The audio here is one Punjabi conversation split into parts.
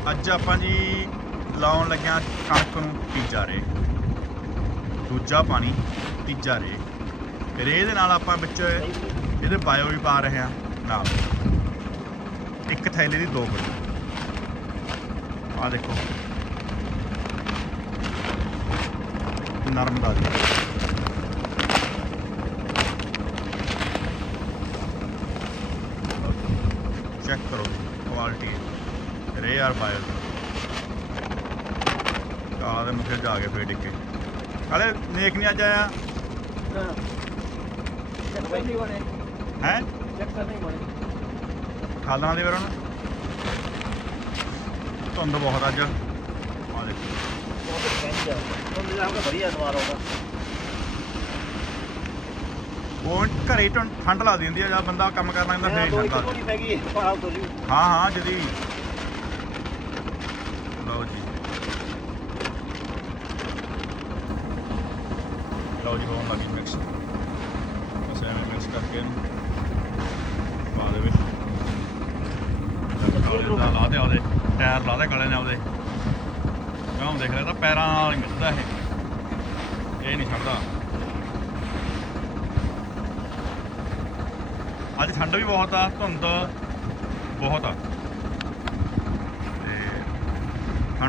ਅੱਜ ਆਪਾਂ ਜੀ ਲਾਉਣ ਲੱਗਿਆ ਕਣਕ ਨੂੰ ਤੀਜਾ ਰੇ। ਦੂਜਾ ਪਾਣੀ, ਤੀਜਾ ਰੇ। ਰੇ ਦੇ ਨਾਲ ਆਪਾਂ ਵਿੱਚ ਇਹਦੇ ਬਾਇਓ ਵੀ ਪਾ ਰਹੇ ਹਾਂ ਨਾਲ। ਇੱਕ ਥੈਲੇ ਦੀ ਦੋ ਬੜੀ ਆ ਦੇਖੋ। ਨਰਮ ਦਾ ਦੀ ਚੈੱਕ ਕਰੋ ਕੁਆਲਿਟੀ ਰੇ ਯਾਰ ਬਾਇਓ ਕਾਲਾ ਦੇ ਮੁਖੇ ਜਾ ਕੇ ਫੇਰ ਡਿੱਕੇ ਕਾਲੇ ਨੇਕ ਨਹੀਂ ਅੱਜ ਆਇਆ। ਹੈ? ਖਾਲਾਂ ਦੇ ਵਰਨ ਧੁੰਦ ਬਹੁਤ ਅੱਜ। ਆ ਦੇਖੋ। ਉਹ ਘਰੇ ਠੰ- ਠੰਡ ਲਾ ਦਿੰਦੀ ਆ ਜਦ ਬੰਦਾ ਕੰਮ ਕਰਨਾ ਹੁੰਦਾ ਮੈਂ ਫੇਰ ਠੰਡ ਹਾਂ ਹਾਂ ਜਦੀ। ਲਓ ਜੀ ਲਓ ਜੀ ਹੋਣ ਲੱਗੀ ਮਿਕਸ ਬਸ ਐਵੇਂ ਮਿਕਸ ਕਰਕੇ ਇਹਨੂੰ ਪਾ ਦੇਵੇ। ਕਾਲੇ ਦਾ ਲਾ ਦੇ ਟਾਇਰ ਲਾ ਦੇ ਨੇ ਕਾਹਮ ਦੇਖ ਰਿਹਾ ਤਾਂ ਪੈਰਾਂ ਨਾਲ ਹੀ ਮਿਲਦਾ ਇਹ। ਇਹ ਨਹੀਂ ਛੱਡਦਾ। ਅੱਜ ਠੰਡ ਵੀ ਬਹੁਤ ਆ ਧੁੰਦ ਬਹੁਤ ਆ ਤੇ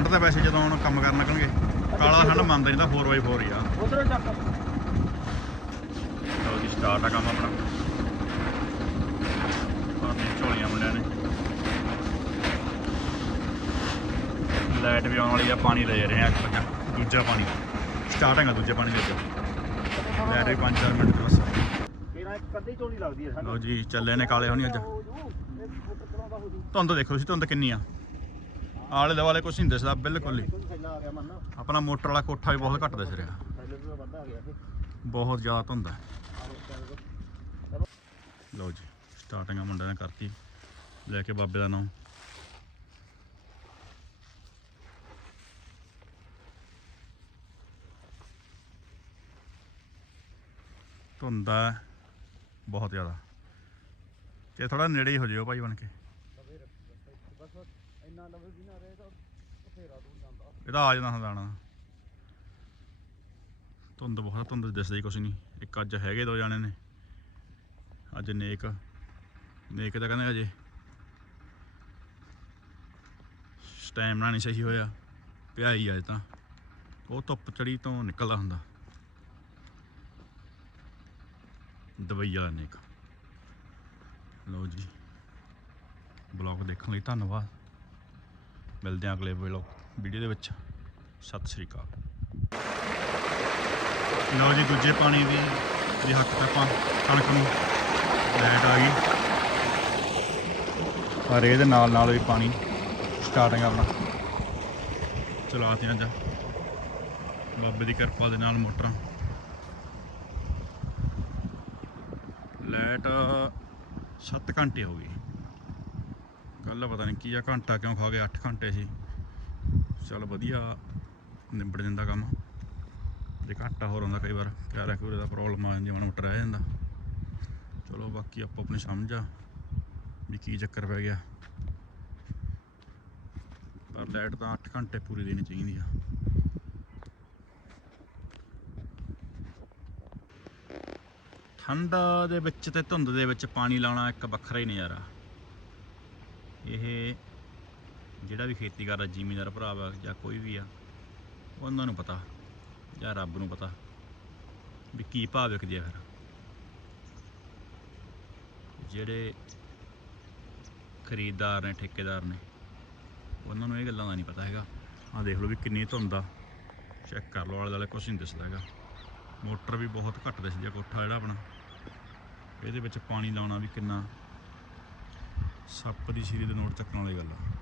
ਠੰਡ ਤਾਂ ਵੈਸੇ ਜਦੋਂ ਹੁਣ ਕੰਮ ਕਰਨ ਲੱਗਣਗੇ। ਕਾਲਾ ਠੰਡ ਮੰਨਦਾ ਤਾਂ 4x4 ਹੀ ਆ। ਉਧਰੋਂ ਚੱਕ। ਲਓ ਜੀ ਸਟਾਰਟ ਆ ਕੰਮ ਆਪਣਾ। ਭਾਰਤੀ ਝੋਲੀਆਂ ਮੁੰਡਿਆਂ ਨੇ। ਲਾਈਟ ਵੀ ਆਉਣ ਵਾਲੀ ਆ ਪਾਣੀ ਲੈ ਰਹੇ ਆ ਇੱਕ ਲੱਗਾ ਦੂਜਾ ਪਾਣੀ। ਸਟਾਰਟ ਹੈਗਾ ਦੂਜੇ ਪਾਣੀ ਦੇ ਉੱਤੇ ਵੀ 5-4 ਮਿੰਟ ਬਸ ਕਿਹੜਾ ਇੱਕ ਅੱਧੀ ਝੋਲੀ ਲੱਗਦੀ ਹੈ। ਲਓ ਜੀ ਚੱਲੇ ਨੇ ਕਾਲੇ ਹੋਣੀ ਅੱਜ। ਧੁੰਦ ਦੇਖੋ ਤੁਸੀਂ ਧੁੰਦ ਕਿੰਨੀ ਆ। ਆਲੇ ਦੁਆਲੇ ਕੁਛ ਨਹੀਂ ਦਿਸਦਾ ਬਿਲਕੁਲ ਹੀ। ਆਪਣਾ ਮੋਟਰ ਵਾਲਾ ਕੋਠਾ ਵੀ ਬਹੁਤ ਘੱਟ ਦਿਸ ਰਿਹਾ। ਬਹੁਤ ਜ਼ਿਆਦਾ ਧੁੰਦ ਲਓ ਜੀ ਸਟਾਰਟਿੰਗ ਆ ਮੁੰਡੇ ਨੇ ਕਰਤੀ। ਲੈ ਕੇ ਬਾਬੇ ਦਾ ਨਾਮ। ਧੁੰਦ ਬਹੁਤ ਜ਼ਿਆਦਾ। ਤੇ ਥੋੜਾ ਨੇੜੇ ਹੀ ਹੋ ਜਿਓ ਭਾਈ ਬਣ ਕੇ। ਇੰਨਾ ਲਵੇ ਵੀ ਨਾ ਰਹੇ ਤਾਂ ਬਥੇਰਾ ਦੂਰ ਜਾਂਦਾ। ਇਹਦਾ ਆ ਜਾਂਦਾ ਹਦਾਣਾ ਧੁੰਦ ਬਹੁਤ ਧੁੰਦ ਦਿਸਦਾ ਹੀ ਕੁਛ ਨਹੀਂ। ਇੱਕ ਅੱਜ ਹੈਗੇ ਦੋ ਜਾਣੇ ਨੇ। ਅੱਜ ਨੇਕ। ਨੇਕ ਤਾਂ ਕਹਿੰਦੇ ਅਜੇ ਟਾਈਮ ਨਾਲ ਨਹੀਂ ਸਹੀ ਹੋਇਆ। ਪਿਆਈ ਅੱਜ ਤਾਂ। ਉਹ ਧੁੱਪ ਚੜੀ ਤੋਂ ਨਿਕਲਦਾ ਹੁੰਦਾ। ਦਵਾਈ ਵਾਲਾ ਨੇਕ। ਲਓ ਜੀ। ਬਲੌਗ ਦੇਖਣ ਲਈ ਧੰਨਵਾਦ। ਮਿਲਦੇ ਹਾਂ ਅਗਲੇ ਵਲੌਗ ਵੀਡੀਓ ਦੇ ਵਿੱਚ। ਸਤਿ ਸ੍ਰੀ ਅਕਾਲ। ਲਓ ਜੀ, ਦੂਜੇ ਪਾਣੀ ਦੀ ਦੀ ਹੱਕ ਤੇ ਆਪਾਂ ਕਣਕ ਨੂੰ। ਲਾਈਟ ਆ ਗਈ। ਪਰ ਇਹਦੇ ਨਾਲ ਨਾਲ ਵੀ ਪਾਣੀ ਸਟਾਰਟਿੰਗ ਆਪਣਾ। ਚਲਾਤੀਆਂ ਜਾ ਬਾਬੇ ਦੀ ਕਿਰਪਾ ਦੇ ਨਾਲ ਮੋਟਰਾਂ। ਲਾਈਟ 7 ਘੰਟੇ ਹੋ ਗਈ ਕੱਲ ਪਤਾ ਨਹੀਂ ਕੀ ਆ, ਘੰਟਾ ਕਿਉਂ ਖਾ ਗਏ 8 ਘੰਟੇ ਸੀ। ਚਲ ਵਧੀਆ, ਨਿਬੜ ਜਾਂਦਾ ਕੰਮ। ਜੇ ਘੰਟਾ ਹੋਰ ਹੁੰਦਾ ਕਈ ਵਾਰ ਪਿਆਰਾ ਕੋਈ ਦਾ ਪ੍ਰੋਬਲਮ ਆ ਜਾਂਦੀ, ਮਨ ਰਹਿ ਜਾਂਦਾ। ਚਲੋ ਬਾਕੀ ਆਪੋ ਆਪਣੀ ਸਮਝ ਆ, ਵੀ ਕੀ ਚੱਕਰ ਪੈ ਗਿਆ। ਪਰ ਲਾਈਟ ਤਾਂ 8 ਘੰਟੇ ਪੂਰੀ ਦੇਣੀ ਚਾਹੀਦੀ ਆ। ਠੰਡ ਦੇ ਵਿੱਚ ਤੇ ਧੁੰਦ ਦੇ ਵਿੱਚ ਪਾਣੀ ਲਾਉਣਾ ਇੱਕ ਵੱਖਰਾ ਹੀ ਨਜ਼ਾਰਾ। ਇਹ ਜਿਹੜਾ ਵੀ ਖੇਤੀ ਕਰਦਾ, ਜ਼ਿਮੀਂਦਾਰ ਭਰਾ ਵਾ ਜਾਂ ਕੋਈ ਵੀ ਆ, ਉਹਨਾਂ ਨੂੰ ਪਤਾ ਜਾਂ ਰੱਬ ਨੂੰ ਪਤਾ ਵੀ ਕੀ ਭਾਅ ਵਿਕਦੇ ਆ ਫਿਰ। ਜਿਹੜੇ ਖਰੀਦਦਾਰ ਨੇ, ਠੇਕੇਦਾਰ ਨੇ, ਉਹਨਾਂ ਨੂੰ ਇਹ ਗੱਲਾਂ ਦਾ ਨਹੀਂ ਪਤਾ ਹੈਗਾ। ਆਹ ਦੇਖ ਲਓ ਵੀ ਕਿੰਨੀ ਧੁੰਦ ਆ। ਚੈੱਕ ਕਰ ਲਓ, ਆਲੇ ਦੁਆਲੇ ਕੁਛ ਨਹੀਂ ਦਿਸਦਾ ਹੈਗਾ। ਮੋਟਰ ਵੀ ਬਹੁਤ ਘੱਟ ਦਿਸਦੀ ਆ, ਕੋਠਾ ਜਿਹੜਾ ਆਪਣਾ। ਇਹਦੇ ਵਿੱਚ ਪਾਣੀ ਲਾਉਣਾ ਵੀ ਕਿੰਨਾ ਸੱਪ ਦੀ ਸ਼ੀਰੀ ਦੇ ਨੋਟ ਚੱਕਣ ਵਾਲੀ ਗੱਲ ਆ।